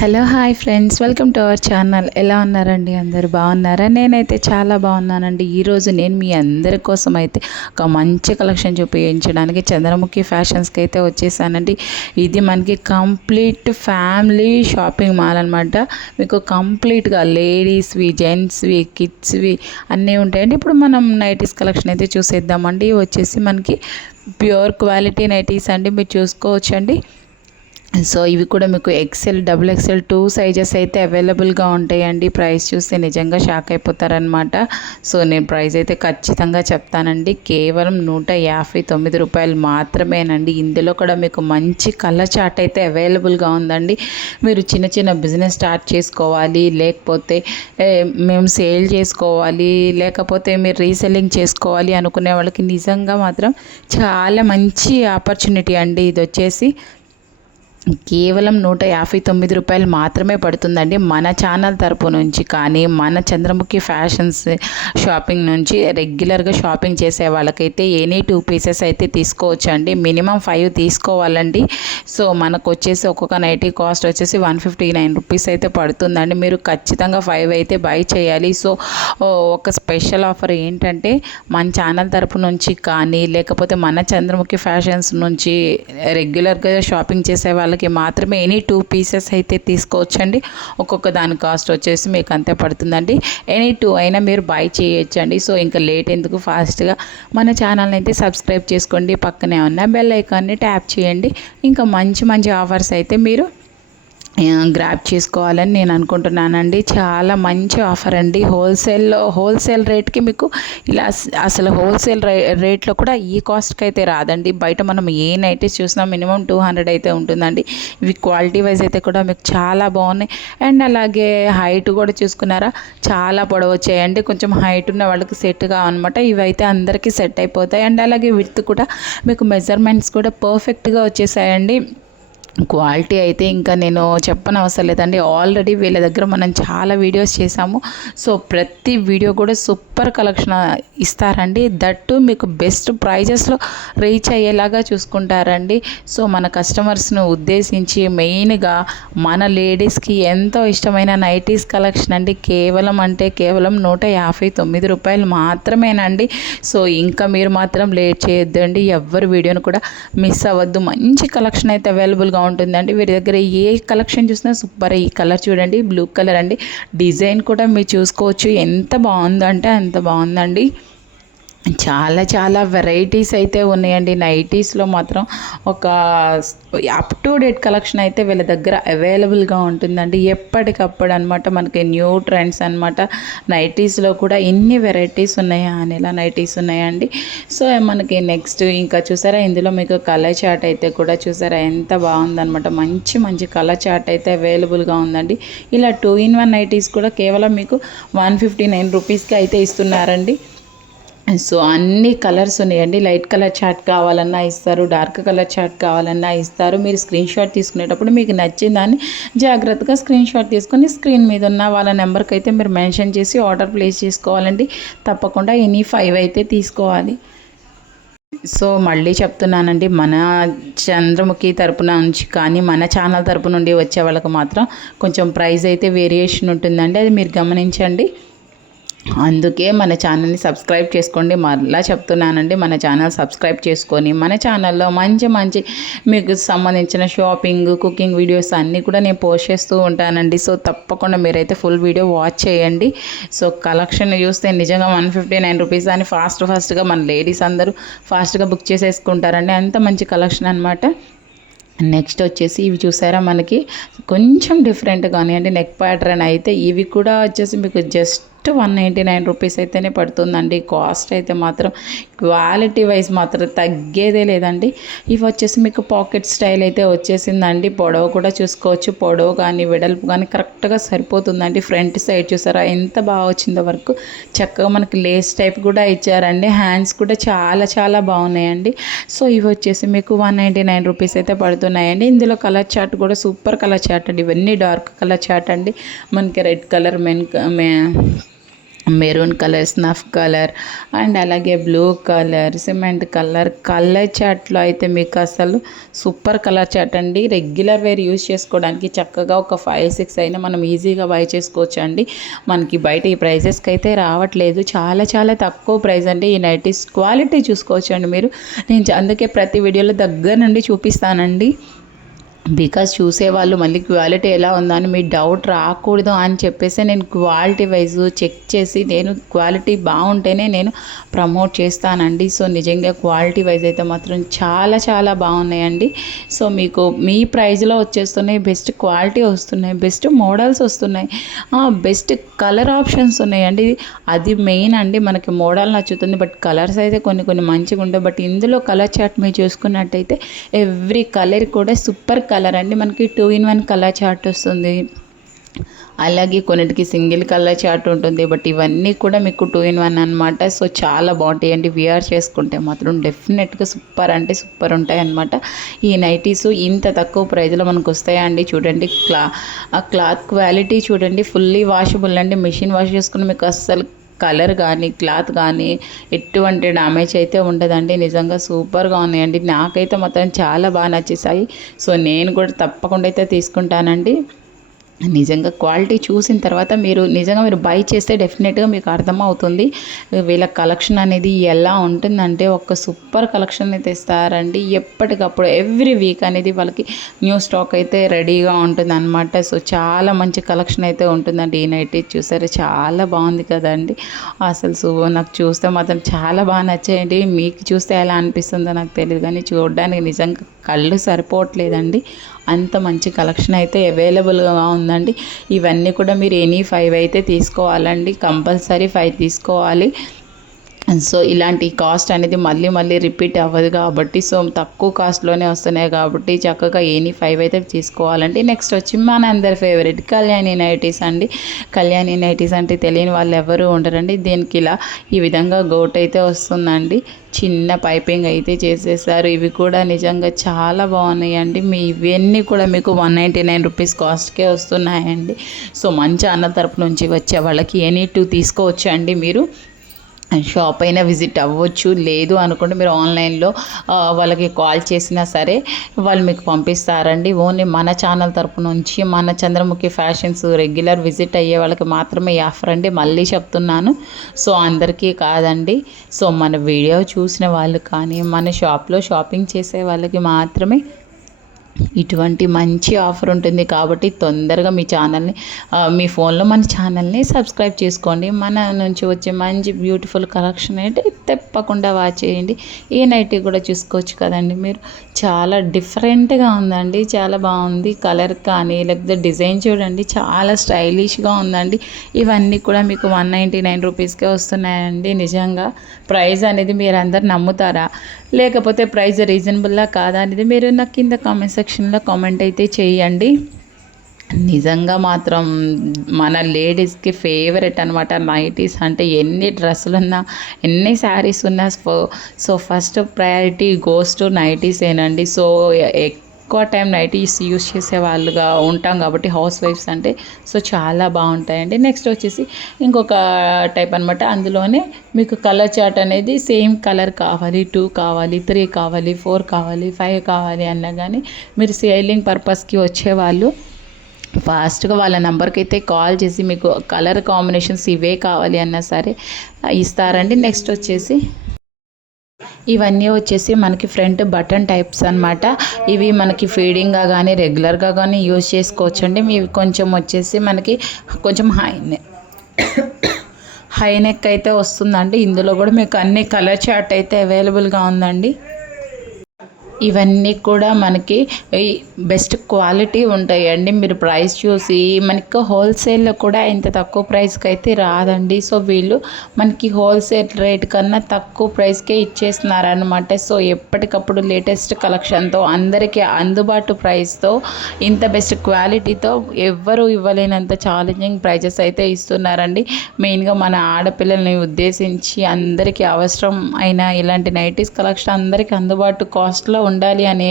Hello hi friends. Welcome to our channel. ఎలా ఉన్నారండి అందరు? బాగున్నారా? నేనైతే చాలా బాగున్నానండి. ఈరోజు నేను మీ అందరి కోసం అయితే ఒక మంచి కలెక్షన్ చూపించడానికి చంద్రముఖి ఫ్యాషన్స్కి అయితే వచ్చేసానండి. ఇది మనకి కంప్లీట్ ఫ్యామిలీ షాపింగ్ మాల్ అనమాట మీకు కంప్లీట్గా లేడీస్వి జెంట్స్వి కిడ్స్వి అన్నీ ఉంటాయండి. ఇప్పుడు మనం నైటీస్ కలెక్షన్ అయితే చూసేద్దామండి. వచ్చేసి మనకి ప్యూర్ క్వాలిటీ నైటీస్ అండి. మీరు చూసుకోవచ్చండి. సో ఇవి కూడా మీకు XL double XL two sizes అయితే అవైలబుల్గా ఉంటాయండి. ప్రైస్ చూస్తే నిజంగా షాక్ అయిపోతారనమాట సో నేను ప్రైస్ అయితే ఖచ్చితంగా చెప్తానండి. కేవలం నూట యాభై తొమ్మిది రూపాయలు మాత్రమేనండి. ఇందులో కూడా మీకు మంచి కలర్ చాట్ అయితే అవైలబుల్గా ఉందండి. మీరు చిన్న చిన్న బిజినెస్ స్టార్ట్ చేసుకోవాలి. లేకపోతే మేము సేల్ చేసుకోవాలి. లేకపోతే మీరు రీసెల్లింగ్ చేసుకోవాలి అనుకునే వాళ్ళకి నిజంగా మాత్రం చాలా మంచి ఆపర్చునిటీ అండి. ఇది వచ్చేసి కేవలం నూట యాభై తొమ్మిది రూపాయలు మాత్రమే పడుతుందండి. మన ఛానల్ తరపు నుంచి కానీ మన చంద్రముఖి ఫ్యాషన్స్ షాపింగ్ నుంచి రెగ్యులర్గా షాపింగ్ చేసే వాళ్ళకైతే ఎనీ టూ పీసెస్ అయితే తీసుకోవచ్చు అండి మినిమం ఫైవ్ తీసుకోవాలండి. సో మనకు వచ్చేసి ఒక్కొక్క నైటీ కాస్ట్ వచ్చేసి వన్ ఫిఫ్టీ నైన్ రూపీస్ అయితే పడుతుందండి. మీరు ఖచ్చితంగా ఫైవ్ అయితే బై చేయాలి. సో ఒక స్పెషల్ ఆఫర్ ఏంటంటే మన ఛానల్ తరపు నుంచి కానీ లేకపోతే మన చంద్రముఖి ఫ్యాషన్స్ నుంచి రెగ్యులర్గా షాపింగ్ చేసే వాళ్ళకి వాళ్ళకి మాత్రమే ఎనీ టూ పీసెస్ అయితే తీసుకోవచ్చండి. ఒక్కొక్క దాని కాస్ట్ వచ్చేసి మీకు అంతే పడుతుందండి. ఎనీ టూ అయినా మీరు బై చేయొచ్చండి. సో ఇంకా లేట్ ఎందుకు? ఫాస్ట్గా మన ఛానల్ని అయితే సబ్స్క్రైబ్ చేసుకోండి. పక్కనే ఉన్న బెల్ ఐకాన్ని ట్యాప్ చేయండి. ఇంకా మంచి మంచి ఆఫర్స్ అయితే మీరు గ్రాప్ చేసుకోవాలని నేను అనుకుంటున్నానండి. చాలా మంచి ఆఫర్ అండి. హోల్సేల్లో హోల్సేల్ రేట్కి మీకు ఇలా అసలు హోల్సేల్ రే రేట్లో కూడా ఈ కాస్ట్కి అయితే రాదండి. బయట మనం ఏ నైటీస్ చూసినా మినిమం టూ హండ్రెడ్ అయితే ఉంటుందండి. ఇవి క్వాలిటీ వైజ్ అయితే కూడా మీకు చాలా బాగున్నాయి. అండ్ అలాగే హైట్ కూడా చూసుకున్నారా చాలా పొడవు వచ్చాయండి. కొంచెం హైట్ ఉన్న వాళ్ళకి సెట్ కావన్నమాట. ఇవైతే అందరికీ సెట్ అయిపోతాయి. అండ్ అలాగే విత్ కూడా మీకు మెజర్మెంట్స్ కూడా పర్ఫెక్ట్గా వచ్చేసాయండి. క్వాలిటీ అయితే ఇంకా నేను చెప్పని అవసరం లేదండి. ఆల్రెడీ వీళ్ళ దగ్గర మనం చాలా వీడియోస్ చేసాము సో ప్రతి వీడియో కూడా సూపర్ కలెక్షన్ ఇస్తారండి. దట్టు మీకు బెస్ట్ ప్రైజెస్లో రీచ్ అయ్యేలాగా చూసుకుంటారండి. సో మన కస్టమర్స్ను ఉద్దేశించి మెయిన్గా మన లేడీస్కి ఎంతో ఇష్టమైన నైటీస్ కలెక్షన్ అండి. కేవలం అంటే కేవలం నూట యాభై తొమ్మిది రూపాయలు మాత్రమేనండి. సో ఇంకా మీరు మాత్రం లేట్ చేయొద్దండి. ఎవరి వీడియోను కూడా మిస్ అవ్వద్దు. మంచి కలెక్షన్ అయితే అవైలబుల్గా బాగుంటుందండి వీరి దగ్గర ఏ కలెక్షన్ చూసినా సూపర్. ఈ కలర్ చూడండి బ్లూ కలర్ అండి. డిజైన్ కూడా మీరు చూసుకోవచ్చు. ఎంత బాగుందంటే అంత బాగుందండి. చాలా చాలా వెరైటీస్ అయితే ఉన్నాయండి. నైటీస్లో మాత్రం ఒక అప్ టు డేట్ కలెక్షన్ అయితే వీళ్ళ దగ్గర అవైలబుల్గా ఉంటుందండి. ఎప్పటికప్పుడు అనమాట మనకి న్యూ ట్రెండ్స్ అనమాట నైటీస్లో కూడా ఎన్ని వెరైటీస్ ఉన్నాయా? అనేలా నైటీస్ ఉన్నాయండి. సో మనకి నెక్స్ట్ ఇంకా చూసారా? ఇందులో మీకు కలర్ చాట్ అయితే కూడా చూసారా? ఎంత బాగుందనమాట మంచి మంచి కలర్ చాట్ అయితే అవైలబుల్గా ఉందండి. ఇలా టూ ఇన్ వన్ నైటీస్ కూడా కేవలం మీకు వన్ ఫిఫ్టీ నైన్ రూపీస్కి అయితే ఇస్తున్నారండి. సో అన్ని కలర్స్ ఉన్నాయండి. లైట్ కలర్ చాట్ కావాలన్నా ఇస్తారు డార్క్ కలర్ చాట్ కావాలన్నా ఇస్తారు. మీరు స్క్రీన్ షాట్ తీసుకునేటప్పుడు మీకు నచ్చిన దాన్ని జాగ్రత్తగా స్క్రీన్ షాట్ తీసుకొని స్క్రీన్ మీద ఉన్న వాళ్ళ నెంబర్కి అయితే మీరు మెన్షన్ చేసి ఆర్డర్ ప్లేస్ చేసుకోవాలండి. తప్పకుండా ఎనీ ఫైవ్ అయితే తీసుకోవాలి. సో మళ్ళీ చెప్తున్నానండి మన చంద్రముఖి తరపున నుంచి కానీ మన ఛానల్ తరపు నుండి వచ్చే వాళ్ళకి మాత్రం కొంచెం ప్రైస్ అయితే వేరియేషన్ ఉంటుందండి. అది మీరు గమనించండి. అందుకే మన ఛానల్ని సబ్స్క్రైబ్ చేసుకోండి. మరలా చెప్తున్నానండి మన ఛానల్ సబ్స్క్రైబ్ చేసుకొని మన ఛానల్లో మంచి మంచి మీకు సంబంధించిన షాపింగ్ కుకింగ్ వీడియోస్ అన్నీ కూడా నేను పోస్ట్ చేస్తూ ఉంటానండి. సో తప్పకుండా మీరైతే ఫుల్ వీడియో వాచ్ చేయండి. సో కలెక్షన్ చూస్తే నిజంగా వన్ ఫిఫ్టీ నైన్ రూపీస్ అని ఫాస్ట్ ఫాస్ట్గా మన లేడీస్ అందరూ ఫాస్ట్గా బుక్ చేసేసుకుంటారండి. అంత మంచి కలెక్షన్ అనమాట నెక్స్ట్ వచ్చేసి ఇవి చూసారా మనకి? కొంచెం డిఫరెంట్ కానీ నెక్ ప్యాటర్న్ అయితే ఇవి కూడా వచ్చేసి మీకు just one ninety nine rupees అయితేనే పడుతుందండి. కాస్ట్ అయితే మాత్రం క్వాలిటీ వైజ్ మాత్రం తగ్గేదే లేదండి. ఇవి వచ్చేసి మీకు పాకెట్ స్టైల్ అయితే వచ్చేసిందండి. పొడవు కూడా చూసుకోవచ్చు. పొడవు కానీ వెడల్పు కానీ కరెక్ట్గా సరిపోతుందండి. ఫ్రంట్ సైడ్ చూసారా? ఎంత బాగా వచ్చిందో వరకు. చక్కగా మనకి లేస్ టైప్ కూడా ఇచ్చారండి. హ్యాండ్స్ కూడా చాలా చాలా బాగున్నాయండి. సో ఇవి వచ్చేసి మీకు వన్ నైంటీ నైన్ రూపీస్ అయితే పడుతున్నాయండి. ఇందులో కలర్ చార్ట్ కూడా సూపర్ కలర్ చార్ట్ అండి. ఇవన్నీ డార్క్ కలర్ చార్ట్ అండి. మనకి red colour men maroon colour snuff colour and అలాగే blue colour cement colour. Colour చాట్లో అయితే మీకు అసలు సూపర్ కలర్ చాట్ అండి. రెగ్యులర్ వేర్ యూస్ చేసుకోవడానికి చక్కగా ఒక ఫైవ్ సిక్స్ అయినా మనం ఈజీగా బై చేసుకోవచ్చు అండి. మనకి బయట ఈ ప్రైజెస్కి అయితే రావట్లేదు. చాలా చాలా తక్కువ ప్రైస్ అండి. ఈ నైటీస్ క్వాలిటీ చూసుకోవచ్చు అండి మీరు. నేను అందుకే ప్రతి వీడియోలో దగ్గర నుండి చూపిస్తానండి. బికాస్ చూసేవాళ్ళు మళ్ళీ క్వాలిటీ ఎలా ఉందని మీ డౌట్ రాకూడదు అని చెప్పేసి నేను క్వాలిటీ వైజ్ చెక్ చేసి నేను క్వాలిటీ బాగుంటేనే నేను ప్రమోట్ చేస్తానండి. సో నిజంగా క్వాలిటీ వైజ్ అయితే మాత్రం చాలా చాలా బాగున్నాయండి. సో మీకు మీ ప్రైజ్లో వచ్చేస్తున్నాయి బెస్ట్ క్వాలిటీ వస్తున్నాయి బెస్ట్ మోడల్స్ వస్తున్నాయి. బెస్ట్ కలర్ ఆప్షన్స్ ఉన్నాయండి. అది మెయిన్ అండి. మనకి మోడల్ నచ్చుతుంది బట్ కలర్స్ అయితే కొన్ని కొన్ని మంచిగా ఉంటాయి బట్ ఇందులో కలర్ చార్ట్ మీరు చూసుకున్నట్టయితే ఎవ్రీ కలర్ కూడా సూపర్ కలర్ కలర్ అండి. మనకి two in one colour chart వస్తుంది. అలాగే కొన్నిటికి సింగిల్ కలర్ చార్ట్ ఉంటుంది. బట్ ఇవన్నీ కూడా మీకు టూ ఇన్ వన్ అనమాట సో చాలా బాగుంటాయి అండి. విఆర్ చేసుకుంటే మాత్రం డెఫినెట్గా సూపర్ అంటే సూపర్ ఉంటాయి అనమాట ఈ నైటీస్ ఇంత తక్కువ ప్రైజ్లో మనకు వస్తాయండి చూడండి. క్లా క్లాత్ క్వాలిటీ చూడండి. ఫుల్లీ వాషబుల్ అండి. మిషన్ వాష్ చేసుకుని మీకు అస్సలు కలర్ కానీ క్లాత్ కానీ ఎటువంటి డ్యామేజ్ అయితే ఉండదండి. నిజంగా సూపర్గా ఉన్నాయండి. నాకైతే మొత్తం చాలా బాగా నచ్చేసాయి సో నేను కూడా తప్పకుండా అయితే తీసుకుంటానండి. నిజంగా క్వాలిటీ చూసిన తర్వాత మీరు నిజంగా మీరు బై చేస్తే డెఫినెట్గా మీకు అర్థమవుతుంది. వీళ్ళ కలెక్షన్ అనేది ఎలా ఉంటుందంటే ఒక సూపర్ కలెక్షన్ అయితే ఇస్తారండి. ఎప్పటికప్పుడు ఎవ్రీ వీక్ అనేది వాళ్ళకి న్యూ స్టాక్ అయితే రెడీగా ఉంటుంది అనమాట సో చాలా మంచి కలెక్షన్ అయితే ఉంటుందండి. ఈ నైట్ చూసారు? చాలా బాగుంది కదండి. అసలు సో నాకు చూస్తే మాత్రం చాలా బాగా నచ్చాయండి. మీకు చూస్తే ఎలా అనిపిస్తుందో నాకు తెలియదు కానీ చూడడానికి నిజంగా కళ్ళు సరిపోవట్లేదండి. అంత మంచి కలెక్షన్ అయితే అవైలబుల్గా ఉందండి. ఇవన్నీ కూడా మీరు ఎనీ ఫైవ్ అయితే తీసుకోవాలండి. కంపల్సరీ ఫైవ్ తీసుకోవాలి. సో ఇలాంటి కాస్ట్ అనేది మళ్ళీ మళ్ళీ రిపీట్ అవ్వదు కాబట్టి సో తక్కువ కాస్ట్లోనే వస్తున్నాయి కాబట్టి చక్కగా ఎనీ ఫైవ్ అయితే తీసుకోవాలండి. నెక్స్ట్ వచ్చి మన అందరి ఫేవరెట్ కళ్యాణి నైటీస్ అండి. కళ్యాణి నైటీస్ అంటే తెలియని వాళ్ళు ఎవరు ఉండరండి. దీనికి ఇలా ఈ విధంగా గోట్ అయితే వస్తుందండి. చిన్న పైపింగ్ అయితే చేసేసారు. ఇవి కూడా నిజంగా చాలా బాగున్నాయండి. మీ ఇవన్నీ కూడా మీకు వన్ నైంటీ నైన్ రూపీస్ కాస్ట్కే వస్తున్నాయండి. సో మంచి అన్న తరపు నుంచి వచ్చే వాళ్ళకి ఎనీ టూ తీసుకోవచ్చు అండి మీరు. షాప్ అయినా విజిట్ అవ్వచ్చు. లేదు అనుకుంటే మీరు ఆన్లైన్లో వాళ్ళకి కాల్ చేసినా సరే వాళ్ళు మీకు పంపిస్తారండి. ఓన్లీ మన ఛానల్ తరపు నుంచి మన చంద్రముఖి ఫ్యాషన్స్ రెగ్యులర్ విజిట్ అయ్యే వాళ్ళకి మాత్రమే ఈ ఆఫర్ అండి. మళ్ళీ చెప్తున్నాను. సో అందరికీ కాదండి. సో మన వీడియో చూసిన వాళ్ళు కానీ మన షాప్లో షాపింగ్ చేసే వాళ్ళకి మాత్రమే ఇటువంటి మంచి ఆఫర్ ఉంటుంది కాబట్టి తొందరగా మీ ఛానల్ని మీ ఫోన్లో మన ఛానల్ని సబ్స్క్రైబ్ చేసుకోండి. మన నుంచి వచ్చే మంచి బ్యూటిఫుల్ కలెక్షన్ అయితే తప్పకుండా వాచ్ చేయండి. ఈ నైటీ కూడా చూసుకోవచ్చు కదండి మీరు. చాలా డిఫరెంట్గా ఉందండి. చాలా బాగుంది కలర్ కానీ లేకపోతే డిజైన్ చూడండి. చాలా స్టైలిష్గా ఉందండి. ఇవన్నీ కూడా మీకు వన్ నైంటీ నైన్ రూపీస్కే వస్తున్నాయండి నిజంగా. ప్రైస్ అనేది మీరు అందరు నమ్ముతారా? లేకపోతే ప్రైస్ రీజనబుల్లా కాదా అనేది మీరు నాకు కింద కామెంట్ సెక్షన్లో కామెంట్ అయితే చేయండి. నిజంగా మాత్రం మన లేడీస్కి ఫేవరెట్ అనమాట నైటీస్ అంటే ఎన్ని డ్రెస్సులు ఉన్నా ఎన్ని శారీస్ ఉన్నా so first priority goes to nighties ఏనండి. సో ఎక్కువ టైం నైటీస్ యూస్ చేసే వాళ్ళుగా ఉంటాం కాబట్టి హౌస్ వైఫ్స్ అంటే సో చాలా బాగుంటాయండి. నెక్స్ట్ వచ్చేసి ఇంకొక టైప్ అనమాట అందులోనే మీకు కలర్ చార్ట్ అనేది సేమ్ కలర్ కావాలి టూ కావాలి త్రీ కావాలి ఫోర్ కావాలి ఫైవ్ కావాలి అన్నా కానీ మీరు సేలింగ్ పర్పస్కి వచ్చేవాళ్ళు ఫాస్ట్గా వాళ్ళ నెంబర్కి అయితే కాల్ చేసి మీకు కలర్ కాంబినేషన్స్ ఇవే కావాలి అన్నా సరే ఇస్తారండి. నెక్స్ట్ వచ్చేసి ఇవన్నీ వచ్చేసి మనకి ఫ్రంట్ బటన్ టైప్స్ అనమాట ఇవి మనకి ఫీడింగ్గా కానీ రెగ్యులర్గా కానీ యూజ్ చేసుకోవచ్చు అండి ఇవి కొంచెం వచ్చేసి మనకి కొంచెం హై హై నెక్ అయితే వస్తుందండి. ఇందులో కూడా మీకు అన్ని కలర్ చార్ట్ అయితే అవైలబుల్గా ఉందండి. ఇవన్నీ కూడా మనకి బెస్ట్ క్వాలిటీ ఉంటాయండి. మీరు ప్రైస్ చూసి మనకి హోల్సేల్లో కూడా ఇంత తక్కువ ప్రైస్కి అయితే రాదండి. సో వీళ్ళు మనకి హోల్సేల్ రేట్ కన్నా తక్కువ ప్రైస్కే ఇచ్చేస్తున్నారనమాట సో ఎప్పటికప్పుడు లేటెస్ట్ కలెక్షన్తో అందరికీ అందుబాటు ప్రైస్తో ఇంత బెస్ట్ క్వాలిటీతో ఎవ్వరు ఇవ్వలేనంత ఛాలెంజింగ్ ప్రైజెస్ అయితే ఇస్తున్నారండి. మెయిన్గా మన ఆడపిల్లల్ని ఉద్దేశించి అందరికీ అవసరం అయిన ఇలాంటి నైటీస్ కలెక్షన్ అందరికీ అందుబాటు కాస్ట్లో ఉండాలి అనే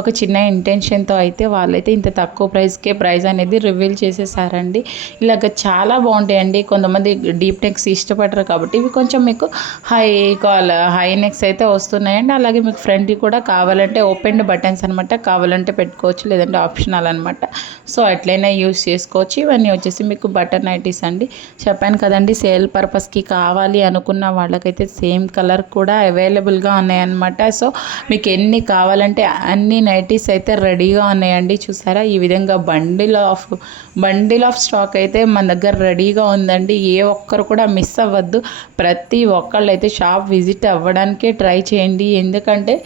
ఒక చిన్న ఇంటెన్షన్తో అయితే వాళ్ళైతే ఇంత తక్కువ ప్రైస్కే ప్రైస్ అనేది రివీల్ చేసేసారండి. ఇలాగ చాలా బాగుంటాయండి. కొంతమంది డీప్ నెక్స్ ఇష్టపడరు కాబట్టి ఇవి కొంచెం మీకు హై కాల్ హై నెక్స్ అయితే వస్తున్నాయండి. అలాగే మీకు ఫ్రంట్ కూడా కావాలంటే ఓపెన్ బటన్స్ అనమాట కావాలంటే పెట్టుకోవచ్చు లేదంటే ఆప్షనల్ అనమాట సో అట్లయినా యూస్ చేసుకోవచ్చు. ఇవన్నీ వచ్చేసి మీకు బటర్ నైటీస్ అండి. చెప్పాను కదండి సేల్ పర్పస్కి కావాలి అనుకున్న వాళ్ళకైతే సేమ్ కలర్ కూడా అవైలబుల్గా ఉన్నాయన్నమాట. సో మీకు ఎన్ని కావాలంటే అన్ని నైటీస్ అయితే రెడీగా ఉన్నాయండి. చూసారా? ఈ విధంగా bundle of bundle of stock అయితే మన దగ్గర రెడీగా ఉందండి. ఏ ఒక్కరు కూడా మిస్ అవ్వద్దు. ప్రతి ఒక్కళ్ళు అయితే షాప్ విజిట్ అవ్వడానికే ట్రై చేయండి. ఎందుకంటే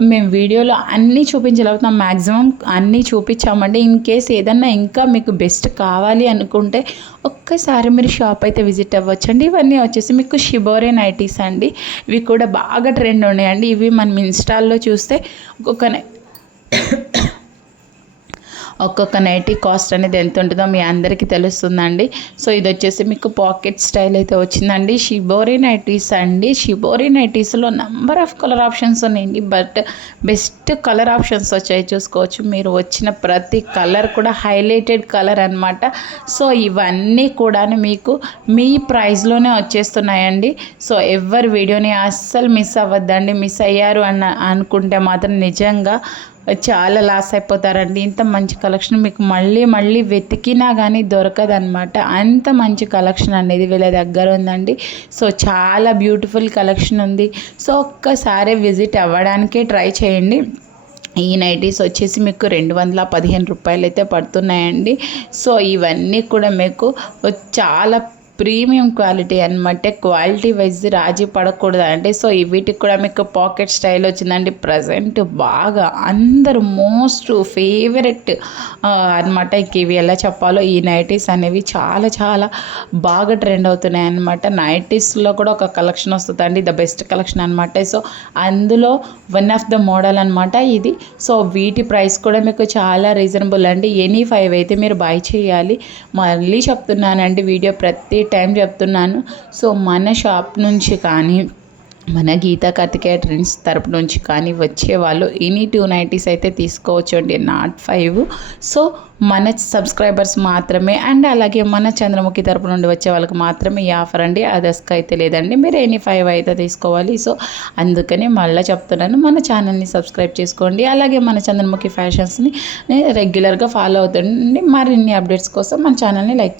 మేము వీడియోలో అన్నీ చూపించగలుగుతాం మ్యాక్సిమం అన్నీ చూపించామండి ఇన్ కేస్ ఏదన్నా ఇంకా మీకు బెస్ట్ కావాలి అనుకుంటే ఒక్కసారి మీరు షాప్ అయితే విజిట్ అవ్వచ్చండి. ఇవన్నీ వచ్చేసి మీకు షిబోరే నైటీస్ అండి. ఇవి కూడా బాగా ట్రెండ్ ఉన్నాయండి. ఇవి మనం ఇన్స్టాల్లో చూస్తే ఒక్కొక్క ఒక్కొక్క నైటీ కాస్ట్ అనేది ఎంత ఉంటుందో మీ అందరికీ తెలుస్తుందండి. సో ఇది వచ్చేసి మీకు పాకెట్ స్టైల్ అయితే వచ్చిందండి. షిబోరీ నైటీస్ అండి. షిబోరీ నైటీస్లో నెంబర్ ఆఫ్ కలర్ ఆప్షన్స్ ఉన్నాయండి. బట్ బెస్ట్ కలర్ ఆప్షన్స్ వచ్చాయి చూసుకోవచ్చు. మీరు వచ్చిన ప్రతి కలర్ కూడా హైలైటెడ్ కలర్ అనమాట సో ఇవన్నీ కూడా మీకు మీ ప్రైస్లోనే వచ్చేస్తున్నాయండి. సో ఎవరి వీడియోని అస్సలు మిస్ అవ్వద్దండి. మిస్ అయ్యారు అన్న అనుకుంటే మాత్రం నిజంగా చాలా లాస్ అయిపోతారండి. ఇంత మంచి కలెక్షన్ మీకు మళ్ళీ మళ్ళీ వెతికినా కానీ దొరకదనమాట అంత మంచి కలెక్షన్ అనేది వీళ్ళ దగ్గర ఉందండి. సో చాలా బ్యూటిఫుల్ కలెక్షన్ ఉంది. సో ఒక్కసారి విజిట్ అవ్వడానికే ట్రై చేయండి. ఈ నైటీస్ వచ్చేసి మీకు రెండు వందల పదిహేను రూపాయలు అయితే పడుతున్నాయండి. సో ఇవన్నీ కూడా మీకు చాలా ప్రీమియం క్వాలిటీ అనమాట క్వాలిటీ వైజ్ రాజీ పడకూడదు. అంటే సో వీటికి కూడా మీకు పాకెట్ స్టైల్ వచ్చిందండి. ప్రజెంట్ బాగా అందరు మోస్ట్ ఫేవరెట్ అనమాట ఇంక ఇవి ఎలా చెప్పాలో ఈ నైటీస్ అనేవి చాలా చాలా బాగా ట్రెండ్ అవుతున్నాయి అనమాట నైటీస్లో కూడా ఒక కలెక్షన్ వస్తుందండి. ద బెస్ట్ కలెక్షన్ అనమాట సో అందులో వన్ ఆఫ్ ద మోడల్ అనమాట ఇది. సో వీటి ప్రైస్ కూడా మీకు చాలా రీజనబుల్ అండి. ఎనీ ఫైవ్ అయితే మీరు బై చేయాలి. మళ్ళీ చెప్తున్నానండి వీడియో ప్రతి టైం చెప్తున్నాను. సో మన షాప్ నుంచి కానీ మన గీతా కార్తికేయ ట్రెండ్స్ తరపు నుంచి కానీ వచ్చే వాళ్ళు ఎనీ టూ నైంటీస్ అయితే తీసుకోవచ్చు అండి నాట్ ఫైవ్ సో మన సబ్స్క్రైబర్స్ మాత్రమే అండ్ అలాగే మన చంద్రముఖి తరపు నుండి వచ్చే వాళ్ళకి మాత్రమే ఈ ఆఫర్ అండి. అదర్స్కి అయితే లేదండి. మీరు ఎనీ ఫైవ్ అయితే తీసుకోవాలి. సో అందుకని మళ్ళీ చెప్తున్నాను. మన ఛానల్ని సబ్స్క్రైబ్ చేసుకోండి. అలాగే మన చంద్రముఖి ఫ్యాషన్స్ని రెగ్యులర్గా ఫాలో అవుతుండండి. మరిన్ని అప్డేట్స్ కోసం మన ఛానల్ని లైక్